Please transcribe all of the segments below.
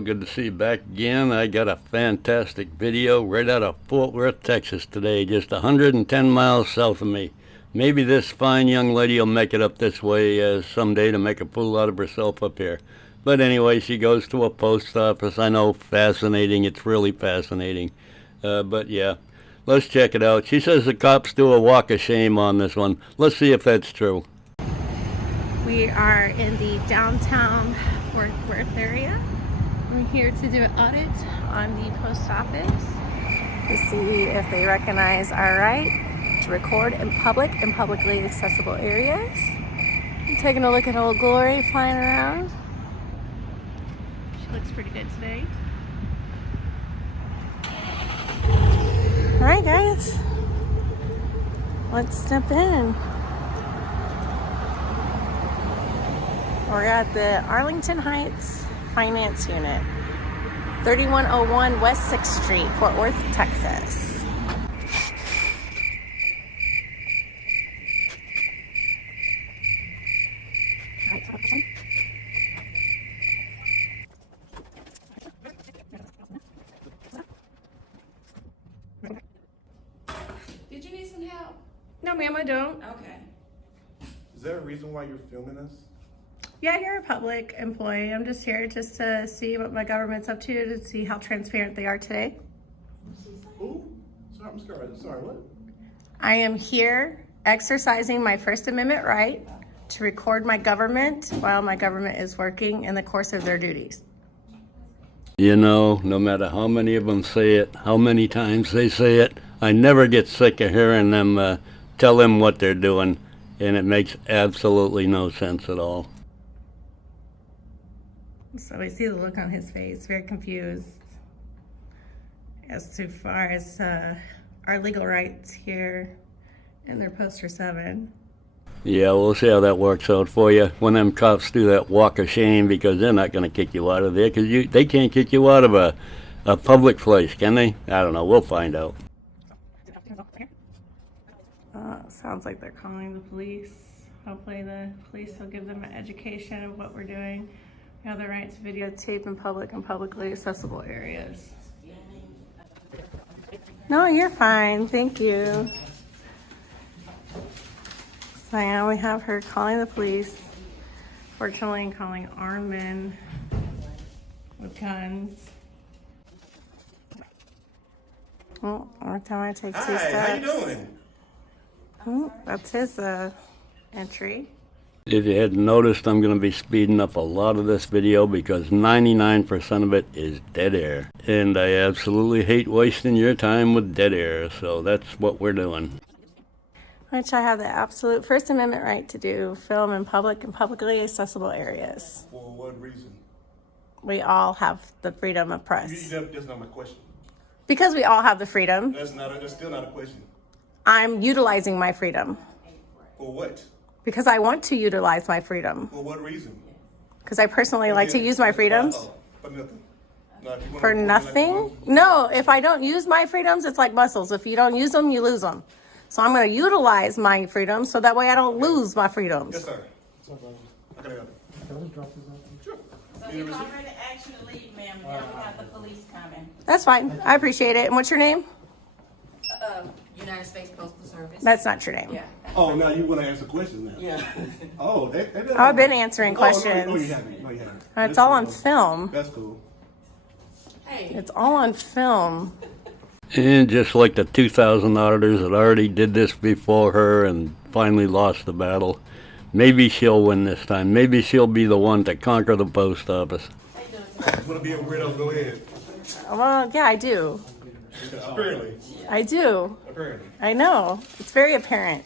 Well, good to see you back again. I got a fantastic video right out of Fort Worth, Texas today, just 110 miles south of me. Maybe this fine young lady will make it up this way someday to make a fool out of herself up here. But anyway, she goes to a post office. I know, fascinating. It's really fascinating. But yeah, let's check it out. She says the cops do a walk of shame on this one. Let's see if that's true. We are in the downtown Fort Worth area. We're here to do an audit on the post office to see if they recognize our right to record in public and publicly accessible areas. I'm taking a look at Old Glory flying around. She looks pretty good today. All right, guys, let's step in. We're at the Arlington Heights Finance Unit, 3101 West 6th Street, Fort Worth, Texas. Did you need some help? No, ma'am, I don't. Okay. Is there a reason why you're filming us? Yeah, you're a public employee. I'm just here just to see what my government's up to see how transparent they are today. Who? Sorry, I'm sorry. Sorry, what? I am here exercising my First Amendment right to record my government while my government is working in the course of their duties. You know, no matter how many of them say it, how many times they say it, I never get sick of hearing them tell them what they're doing, and it makes absolutely no sense at all. So I see the look on his face, very confused as to far as our legal rights here in their poster 7. Yeah, we'll see how that works out for you when them cops do that walk of shame, because they're not going to kick you out of there, because they can't kick you out of a public place, can they? I don't know. We'll find out. Sounds like they're calling the police. Hopefully the police will give them an education of what we're doing. We have the right to videotape in public and publicly accessible areas. No, you're fine. Thank you. So now we have her calling the police. Fortunately, calling armed men with guns. Oh, every time I take 2 steps. Hi, how you doing? Oh, that's his entry. If you hadn't noticed, I'm going to be speeding up a lot of this video because 99% of it is dead air. And I absolutely hate wasting your time with dead air, so that's what we're doing. Which I have the absolute First Amendment right to do, film in public and publicly accessible areas. For what reason? We all have the freedom of press. That's not my question. Because we all have the freedom, That's still not a question. I'm utilizing my freedom. For what? Because I want to utilize my freedom. For what reason? Because I personally like to use my freedoms. For nothing. No, if you wanna For go nothing? No, if I don't use my freedoms, it's like muscles. If you don't use them, you lose them. So I'm going to utilize my freedoms so that way I don't lose my freedoms. Yes, sir. I gotta go. Sure. So he's already asked you to leave, ma'am. Now we have the police coming. That's fine. I appreciate it. And what's your name? United States Postal Service. That's not your name. Yeah. Oh, now you want to answer questions now? Yeah. Oh, I've been answering No, you questions. haven't. No, you haven't. It's all on film. That's cool. Hey. It's all on film. And just like the 2,000 auditors that already did this before her and finally lost the battle, maybe she'll win this time. Maybe she'll be the one to conquer the post office. You want to be a weirdo? Go ahead. Well, yeah, I do. Apparently. I do. Apparently. I know. It's very apparent.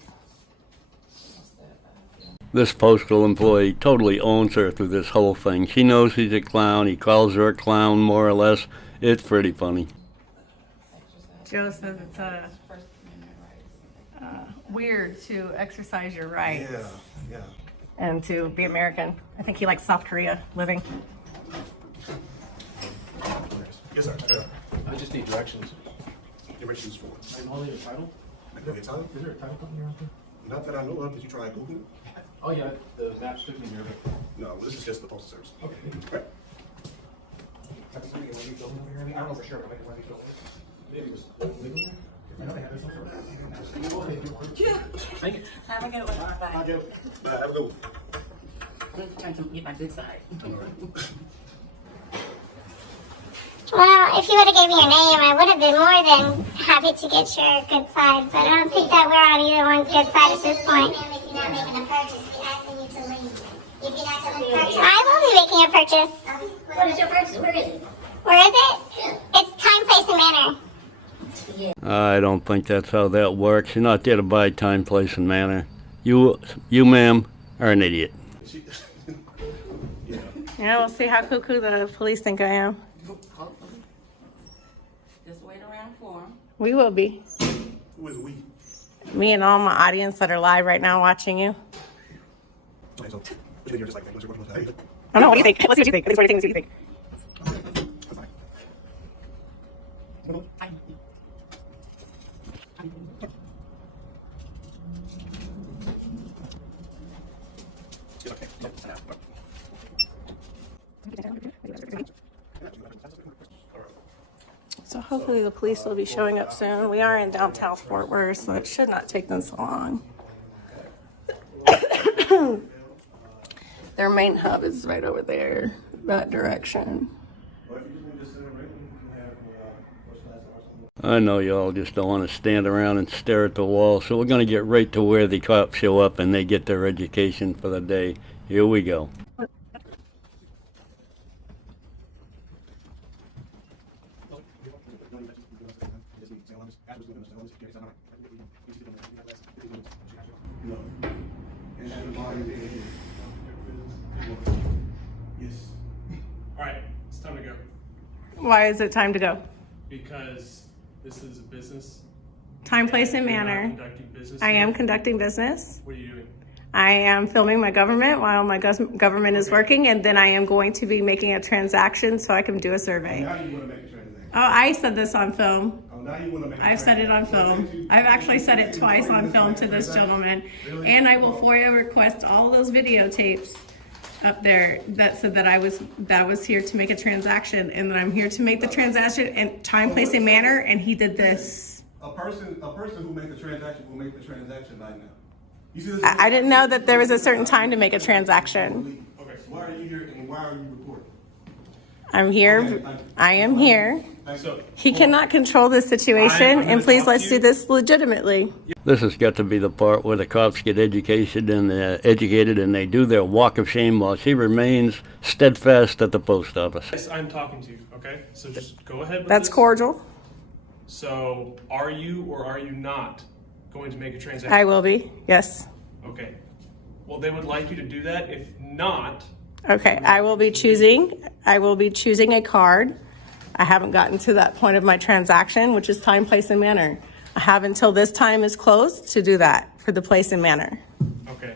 This postal employee totally owns her through this whole thing. She knows he's a clown. He calls her a clown, more or less. It's pretty funny. Joe says it's weird to exercise your rights Yeah. and to be American. I think he likes South Korea living. Yes, sir. I just need directions. Directions for. And all your title? I know your title. Is there a title company around here? Not that I know of. Did you try Google it? Oh yeah, the maps took me there, but No, this is just the postal service. okay. Right. That's something that when we filmed over here, I don't know for sure, but like when we filmed it, maybe it was legal there. I know they have this one for Thank you. Have a good one. Bye. Have a good one. Trying to get my good side. Well, if you would have gave me your name, I would have been more than happy to get your good side. But I don't think that we're on either one's good side at this point. If you're not making a purchase, we're asking you to leave. If you're not going to purchase, I will be making a purchase. What is your purchase? Where is it? Where is it? It's time, place, and manner. I don't think that's how that works. You're not there to buy time, place, and manner. You, ma'am, are an idiot. Yeah, we'll see how cuckoo the police think I am. Hopefully. Just wait around for them. We will be. Who is we? Me and all my audience that are live right now watching you. Okay, so you're just like, what's your question? Oh no, what do you think? Let's see what you think. Let's see what you think. So hopefully the police will be showing up soon. We are in downtown Fort Worth, so it should not take them so long. Their main hub is right over there, that direction. I know y'all just don't want to stand around and stare at the wall, so we're going to get right to where the cops show up and they get their education for the day. Here we go. Yes. All right, it's time to go. Why is it time to go? Because this is a business. Time, place, and You're not manner. conducting business I am here. conducting business. What are you doing? I am filming my government while my government is working, and then I am going to be making a transaction so I can do a survey. Now you want to make a transaction. Oh, I said this on film. Oh, now you want to make a I've said it on film. I've actually said it twice on film to this gentleman. And I will FOIA request all those videotapes up there that said that I was here to make a transaction, and that I'm here to make the transaction in time, place, and manner, and he did this. A person who makes a transaction will make the transaction right now. You see this? I didn't know that there was a certain time to make a transaction. Okay, so why are you here and why are you recording? I'm here. I am here. So, He cannot control this situation, I'm and please gonna let's talk do to you. this legitimately. This has got to be the part where the cops get educated and they do their walk of shame while she remains steadfast at the post office. yes, I'm talking to you, okay? So just go ahead with That's this. cordial. So are you or are you not going to make a transaction? I will be. Yes. Okay. Well, they would like you to do that. If not, Okay. I will be choosing a card. I haven't gotten to that point of my transaction, which is time, place, and manner. I have until this time is closed to do that for the place and manner. okay.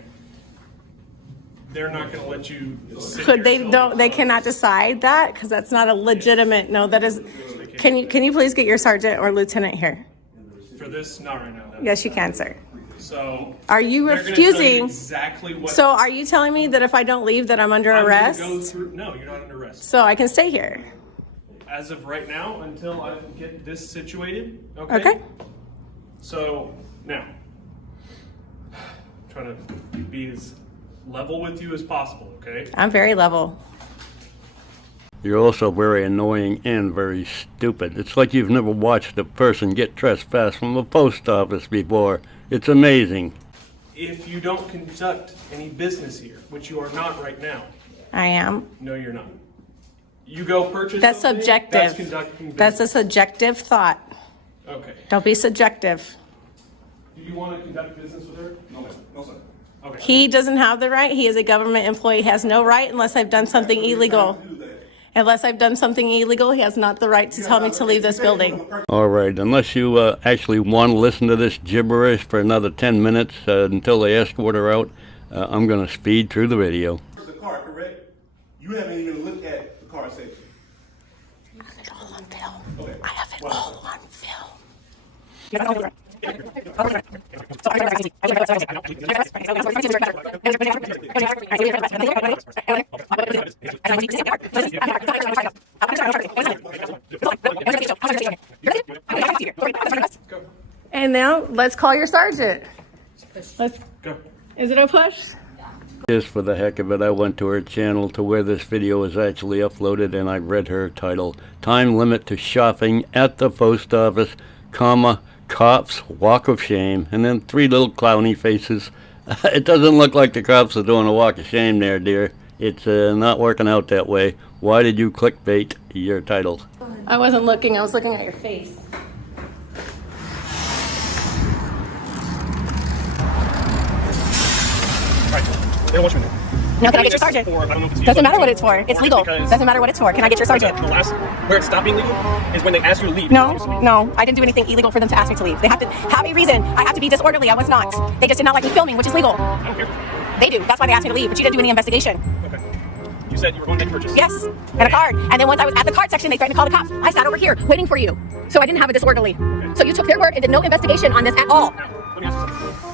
They're not going to let you sit Could here they until don't? They close. cannot decide that because that's not a legitimate. No, that is. Can you please get your sergeant or lieutenant here? For this, not right now. No. Yes, you can, sir. So Are you they're gonna tell you refusing? exactly what? So are you telling me that if I don't leave that I'm under I'm gonna arrest? Go through, no, you're not under arrest. So I can stay here. As of right now, until I get this situated. Okay. Okay. So now, trying to be as level with you as possible. Okay. I'm very level. You're also very annoying and very stupid. It's like you've never watched a person get trespassed from a post office before. It's amazing. If you don't conduct any business here, which you are not right now, I am. no, you're not. You go purchase. That's something, subjective. That's conducting That's a business. subjective thought. Okay. Don't be subjective. Do you want to conduct business with her? No, ma'am. No, sir. Okay. He doesn't have the right. He is a government employee. He has no right unless I've done something illegal. Do that. Unless I've done something illegal, he has not the right to tell me to leave this building. All right, unless you actually want to listen to this gibberish for another 10 minutes until they escort her out, I'm going to speed through the video. The car, correct? You haven't even looked at the car section. I have it all on film. Okay. I have it all on film. And now let's call your sergeant. Let's Go. Is it a push? Just for the heck of it, I went to her channel to where this video is actually uploaded, and I read her title, Time Limit to Shopping at the Post Office, comma, Cops Walk of Shame, and then 3 little clowny faces. It doesn't look like the cops are doing a walk of shame there, dear. It's not working out that way. Why did you clickbait your title? I wasn't looking, I was looking at your face. Right. They don't want you in there. No, can I get your sergeant? For, I don't know if it's Doesn't matter what it's for. It's legal. because- Doesn't matter what it's for. Can I get your sergeant? The last where it stopped being legal is when they asked you to leave. No, no, I didn't do anything illegal for them to ask me to leave. They have to have a reason. I have to be disorderly. I was not. They just did not like me filming, which is legal. I don't care. They do. That's why they asked me to leave, but you didn't do any investigation. Okay. You said you were going to make a purchase. Yes, and a card. And then once I was at the card section, they threatened to call the cops. I sat over here waiting for you. So I didn't have a disorderly. So you took their word and did no investigation on this at all. Now, let me ask you something.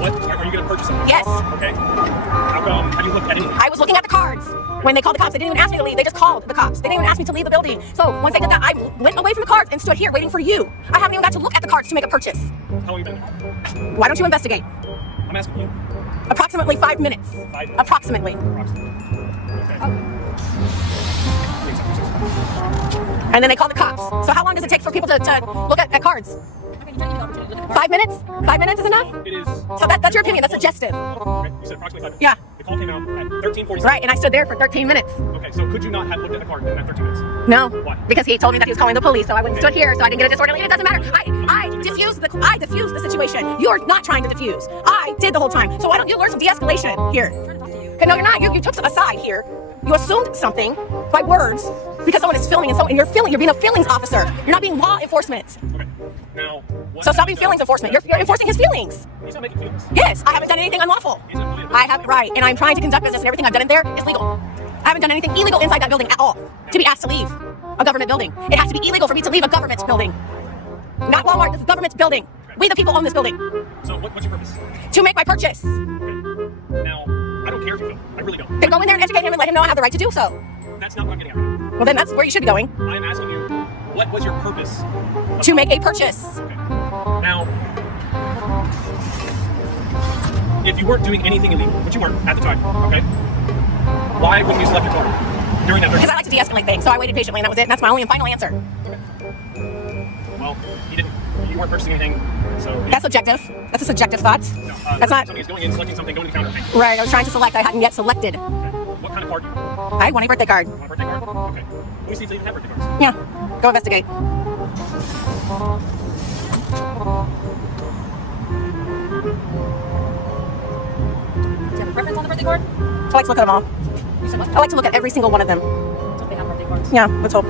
What are you going to purchase something? Yes. Okay. How come? Have you looked at anything? I was looking at the cards. When they called the cops, they didn't even ask me to leave. They just called the cops. They didn't even ask me to leave the building. So once they did that, I went away from the cards and stood here waiting for you. I haven't even got to look at the cards to make a purchase. How long have you been there? Why don't you investigate? I'm asking you. Approximately 5 minutes. 5 minutes. Approximately. Approximately. Okay. And then they call the cops. So how long does it take for people to look at cards? 5 minutes? 5 minutes is enough? It is. So that's your opinion. That's suggestive. Okay. You said approximately 5 minutes. Yeah. The call came out at 13:47. Right, and I stood there for 13 minutes. Okay. So could you not have looked at the card in that 13 minutes? No. Why? Because he told me that he was calling the police, so I wouldn't stood here, so I didn't get a disorderly. It doesn't matter. I diffused the situation. You're not trying to diffuse. I did the whole time. So why don't you learn some de-escalation here? Okay, no, you're not. You took a side here. You assumed something by words because someone is filming, and you're being a feelings officer. You're not being law enforcement. Okay. Now. What So stop have being you feelings done? enforcement. You're enforcing his feelings. He's not making feelings. Yes, I haven't done anything unlawful. He's not really. I have right, and I'm trying to conduct business, and everything I've done in there is legal. I haven't done anything illegal inside that building at all. To be asked to leave a government building, it has to be illegal for me to leave a government building. Not Walmart. This is a government building. We the people own this building. So what's your purpose? To make my purchase. Okay. Now, I don't care if you feel. I really don't. Then go in there and educate him and let him know I have the right to do so. That's not what I'm getting at right now. Well, then that's where you should be going. I'm asking you, what was your purpose? To make a purchase. Okay. Now, if you weren't doing anything illegal, which you weren't at the time, okay? Why wouldn't you select your car during that Because 30 I like to de-escalate things, so I waited patiently, and that was it. And that's my only and final answer. Well, you weren't purchasing anything, so... That's subjective. That's a subjective thought. No, That's not somebody's going in, selecting something, going to the counter. Okay. right. I was trying to select. I hadn't yet selected. What kind of card do you want? I want a birthday card. You want a birthday card? Okay. Let me see if they even have birthday cards. Yeah. Go investigate. Do you have a preference on the birthday card? I like to look at them all. You said what? I like to look at every single one of them. Let's hope they have birthday cards. Yeah. Let's hope.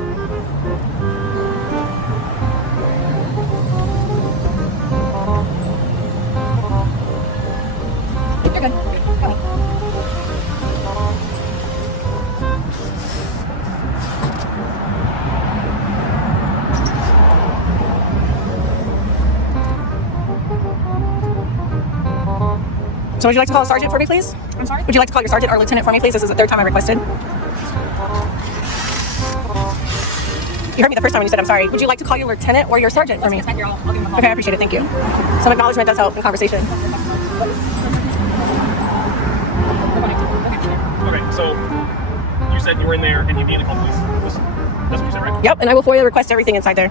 You're good. Go ahead. So would you like to call a sergeant for me, please? I'm sorry? Would you like to call your sergeant or lieutenant for me, please? This is the 3rd time I requested. You heard me the first time when you said I'm sorry. Would you like to call your lieutenant or your sergeant for me? Let's get back here. I'll give him a call. Okay, I appreciate it. Thank you. Some acknowledgement does help in conversation. We're going to. Okay, so you said you were in there and you immediately called police. That's what you said, right? Yep, and I will FOIA request everything inside there.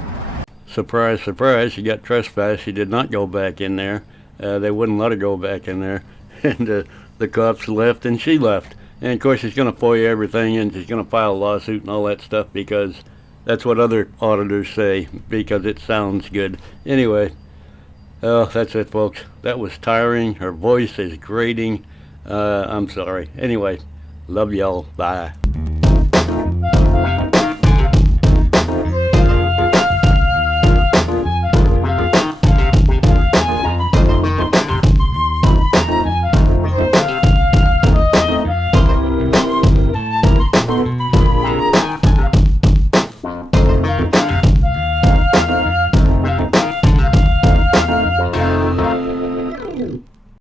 Surprise, surprise, she got trespassed. She did not go back in there. They wouldn't let her go back in there. And the cops left and she left. And of course she's going to FOIA everything and she's going to file a lawsuit and all that stuff because that's what other auditors say, because it sounds good. Anyway, that's it, folks. That was tiring. Her voice is grating. I'm sorry. Anyway, love y'all. Bye.